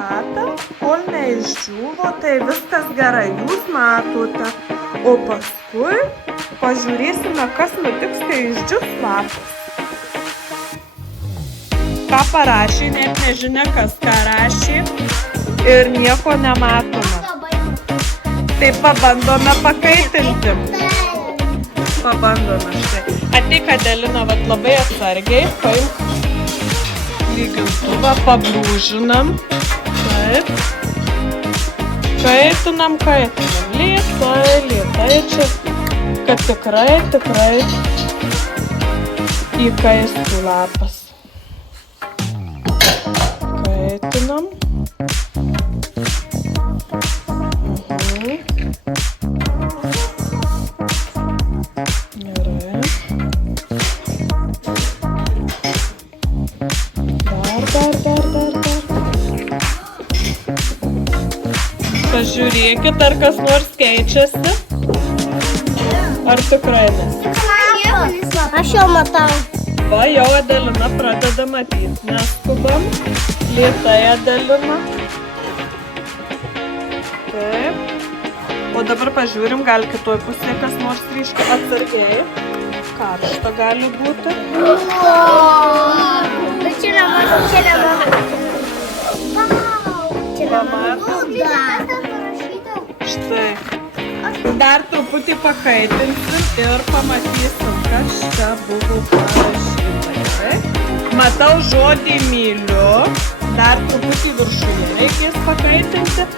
chatą, kol neišdžiūvo, tai viskas gerai, jūs matote. O paskui pažiūrėsime, kas nutiks, kai išdžius lapas. Ką parašė, net nežinia, kas ką rašė ir nieko nematome. Tai pabandome pakaitinti. Pabandome štai. Ateik, Adelina, vat labai atsargiai, paimk lygintuvą, pabrūžinam. Taip. Kaitinam. Lėtai čia, kad tikrai įkaistų lapas. Kaitinam. Gerai. Dar. Pažiūrėkit, ar kas nors keičiasi. Ar tikrai nes? Aš jau matau. Va, jau Adelina pradeda matyti. Neskubam. Lėtai, Adelina. Taip. O dabar pažiūrim, gal kitoj pusėje kas nors ryškia atsargiai. Karšta gali būti. Bet čia nematau. Štai. Dar truputį pakaitinsim ir pamatysim, kas čia buvo parašyta. Gerai? Matau žodį myliu. Dar truputį viršuje reikės pakaitinti.